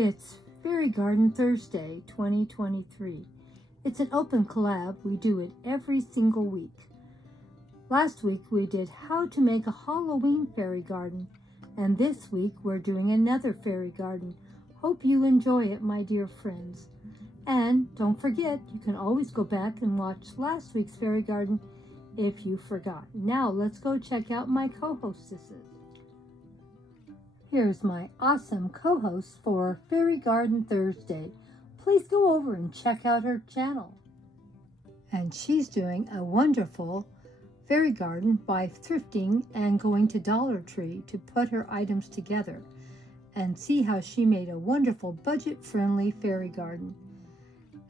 It's Fairy Garden Thursday 2023. It's an open collab. We do it every single week. Last week we did how to make a Halloween fairy garden, and this week we're doing another fairy garden. Hope you enjoy it, my dear friends. And don't forget, you can always go back and watch last week's fairy garden if you forgot. Now let's go check out my co-hostesses. Here's my awesome co-host for Fairy Garden Thursday. Please go over and check out her channel. And she's doing a wonderful fairy garden by thrifting and going to Dollar Tree to put her items together and see how she made a wonderful budget-friendly fairy garden.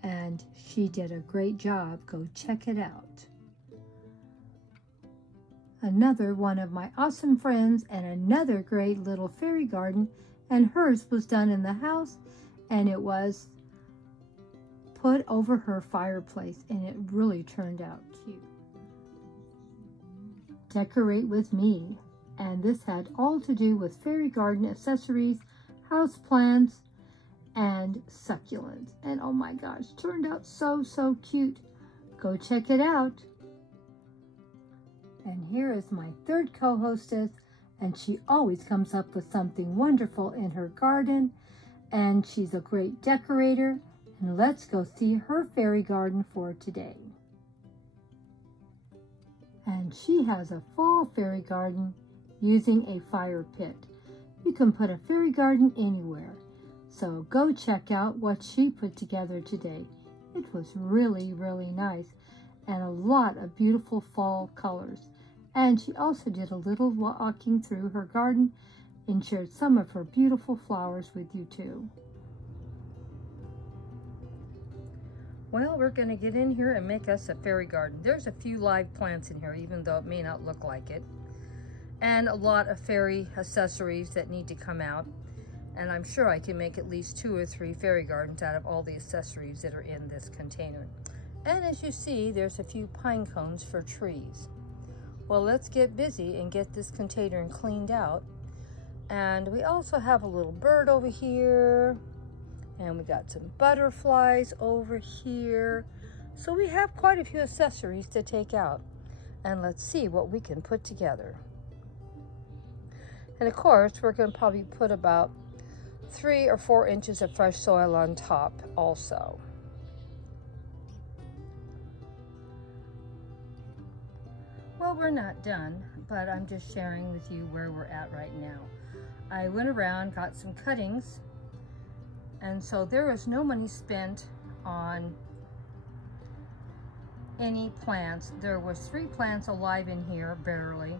And she did a great job. Go check it out. Another one of my awesome friends and another great little fairy garden, and hers was done in the house, and it was put over her fireplace, and it really turned out cute. Decorate with me, and this had all to do with fairy garden accessories, house plants, and succulents. And oh my gosh, turned out so cute. Go check it out. And here is my third co-hostess, and she always comes up with something wonderful in her garden, and she's a great decorator. And let's go see her fairy garden for today. And she has a fall fairy garden using a fire pit. You can put a fairy garden anywhere. So go check out what she put together today. It was really nice and a lot of beautiful fall colors. And she also did a little walking through her garden and shared some of her beautiful flowers with you too. Well, we're going to get in here and make us a fairy garden. There's a few live plants in here, even though it may not look like it. And a lot of fairy accessories that need to come out. And I'm sure I can make at least 2 or 3 fairy gardens out of all the accessories that are in this container. And as you see, there's a few pine cones for trees. Well, let's get busy and get this container cleaned out. And we also have a little bird over here. And we got some butterflies over here. So we have quite a few accessories to take out. And let's see what we can put together. And of course, we're going to probably put about 3 or 4 inches of fresh soil on top also. Well, we're not done, but I'm just sharing with you where we're at right now. I went around, got some cuttings, and so there was no money spent on any plants. There was 3 plants alive in here, barely.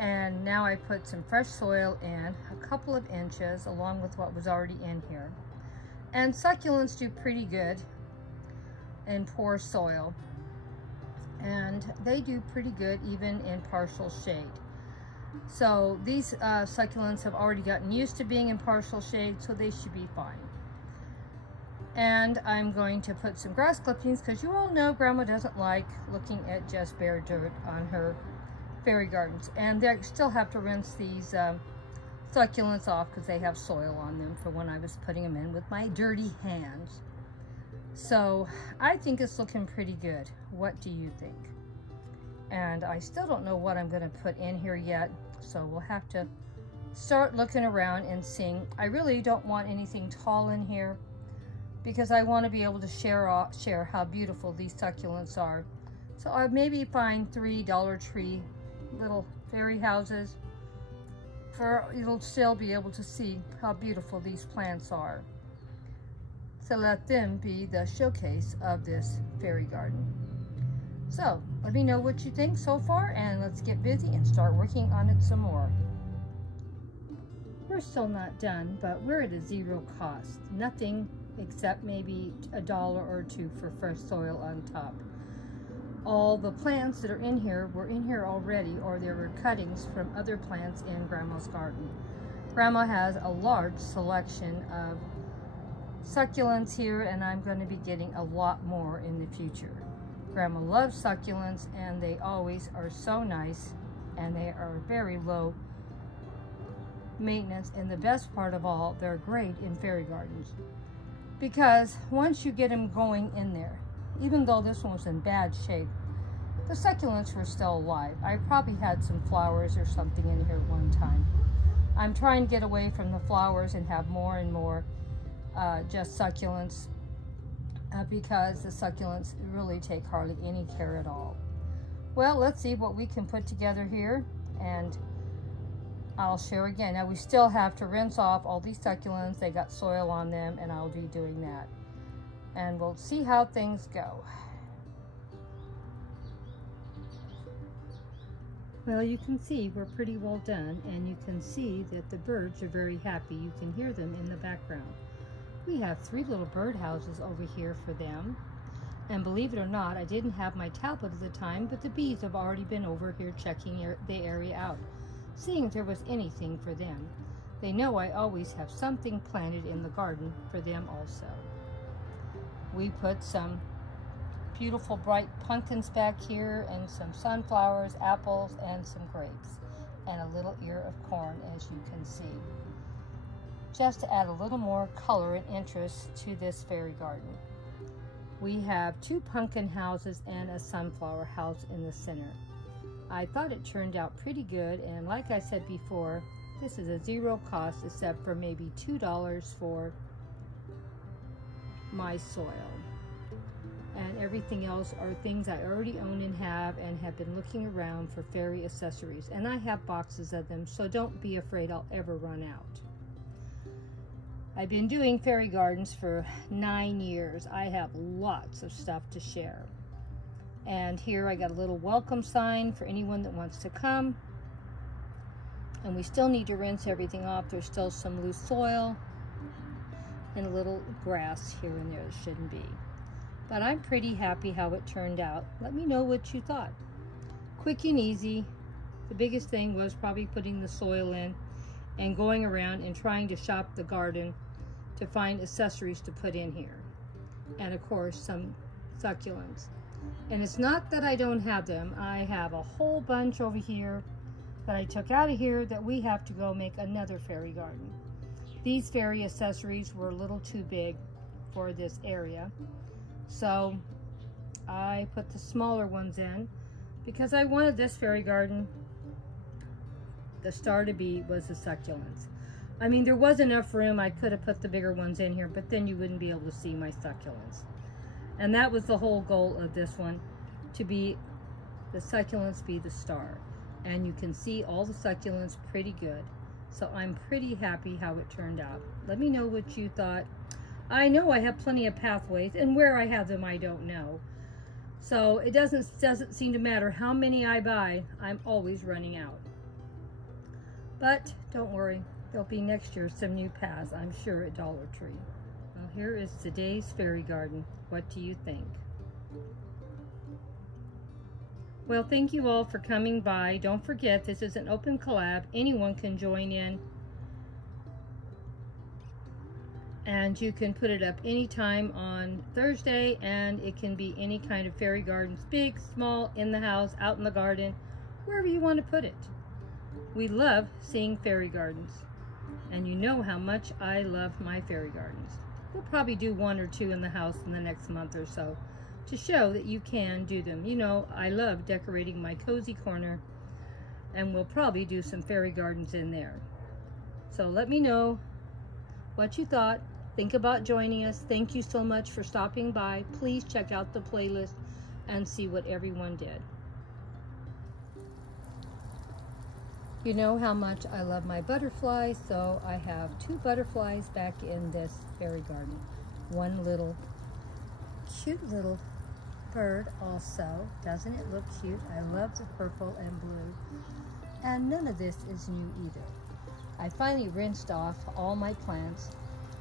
And now I put some fresh soil in, a couple of inches, along with what was already in here. And succulents do pretty good in poor soil. And they do pretty good even in partial shade. So these succulents have already gotten used to being in partial shade, so they should be fine. And I'm going to put some grass clippings, because you all know Grandma doesn't like looking at just bare dirt on her fairy gardens. And they still have to rinse these succulents off because they have soil on them for when I was putting them in with my dirty hands. So I think it's looking pretty good. What do you think? And I still don't know what I'm going to put in here yet, so we'll have to start looking around and seeing. I really don't want anything tall in here because I want to be able to share how beautiful these succulents are. So I'll maybe find 3 Dollar Tree little fairy houses for you'll still be able to see how beautiful these plants are. So let them be the showcase of this fairy garden. So let me know what you think so far, and let's get busy and start working on it some more. We're still not done, but we're at a 0 cost. Nothing except maybe $1 or 2 for fresh soil on top. All the plants that are in here were in here already, or there were cuttings from other plants in Grandma's garden. Grandma has a large selection of succulents here, and I'm going to be getting a lot more in the future. Grandma loves succulents, and they always are so nice, and they are very low maintenance, and the best part of all, they're great in fairy gardens. Because once you get them going in there, even though this one was in bad shape, the succulents were still alive. I probably had some flowers or something in here one time. I'm trying to get away from the flowers and have more and more just succulents because the succulents really take hardly any care at all. Well, let's see what we can put together here, and I'll share again. Now we still have to rinse off all these succulents. They got soil on them, and I'll be doing that. And we'll see how things go. Well, you can see we're pretty well done, and you can see that the birds are very happy. You can hear them in the background. We have 3 little bird houses over here for them. And believe it or not, I didn't have my tablet at the time, but the bees have already been over here checking the area out, seeing if there was anything for them. They know I always have something planted in the garden for them also. We put some beautiful bright pumpkins back here, and some sunflowers, apples, and some grapes, and a little ear of corn, as you can see, just to add a little more color and interest to this fairy garden. We have 2 pumpkin houses and a sunflower house in the center. I thought it turned out pretty good, and like I said before, this is a 0 cost except for maybe $2 for my soil. And everything else are things I already own and have been looking around for fairy accessories. And I have boxes of them, so don't be afraid I'll ever run out. I've been doing fairy gardens for 9 years. I have lots of stuff to share. And here I got a little welcome sign for anyone that wants to come. And we still need to rinse everything off. There's still some loose soil and a little grass here and there that shouldn't be. But I'm pretty happy how it turned out. Let me know what you thought. Quick and easy. The biggest thing was probably putting the soil in and going around and trying to shop the garden to find accessories to put in here. And of course, some succulents. And it's not that I don't have them. I have a whole bunch over here that I took out of here that we have to go make another fairy garden. These fairy accessories were a little too big for this area. So I put the smaller ones in because I wanted this fairy garden, the star to be was the succulents. I mean, there was enough room. I could have put the bigger ones in here, but then you wouldn't be able to see my succulents. And that was the whole goal of this one, to be the succulents be the star. And you can see all the succulents pretty good. So I'm pretty happy how it turned out. Let me know what you thought. I know I have plenty of pathways, and where I have them I don't know. So it doesn't seem to matter how many I buy, I'm always running out. But don't worry, there'll be next year some new paths, I'm sure, at Dollar Tree. Well, here is today's fairy garden. What do you think? Well, thank you all for coming by. Don't forget, this is an open collab. Anyone can join in. And you can put it up anytime on Thursday, and it can be any kind of fairy gardens, big, small, in the house, out in the garden, wherever you want to put it. We love seeing fairy gardens, and you know how much I love my fairy gardens. We'll probably do 1 or 2 in the house in the next month or so to show that you can do them. You know, I love decorating my cozy corner, and we'll probably do some fairy gardens in there. So let me know what you thought. Think about joining us. Thank you so much for stopping by. Please check out the playlist and see what everyone did. You know how much I love my butterflies, so I have 2 butterflies back in this fairy garden. One little cute little bird also. Doesn't it look cute? I love the purple and blue. And none of this is new either. I finally rinsed off all my plants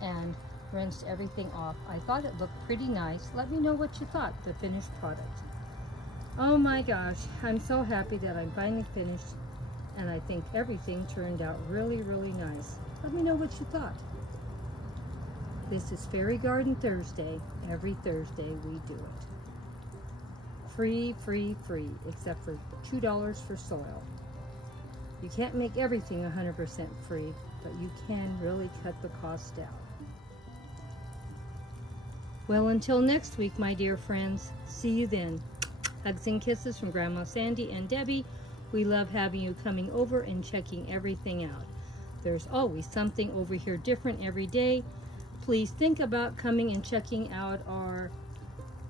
and rinsed everything off. I thought it looked pretty nice. Let me know what you thought, the finished product. Oh my gosh, I'm so happy that I'm finally finished, and I think everything turned out really, really nice. Let me know what you thought. This is Fairy Garden Thursday. Every Thursday we do it. Free, free, free, except for $2 for soil. You can't make everything 100% free, but you can really cut the cost down. Well, until next week, my dear friends, see you then. Hugs and kisses from Grandma Sandy and Debbie. We love having you coming over and checking everything out. There's always something over here different every day. Please think about coming and checking out our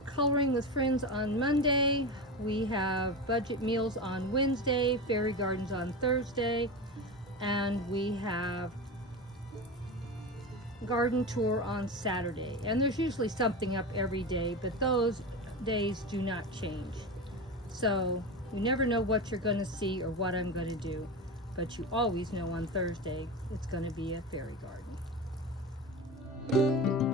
Coloring with Friends on Monday. We have budget meals on Wednesday, fairy gardens on Thursday, and we have garden tour on Saturday. And there's usually something up every day, but those days do not change. So you never know what you're going to see or what I'm going to do, but you always know on Thursday it's going to be a fairy garden.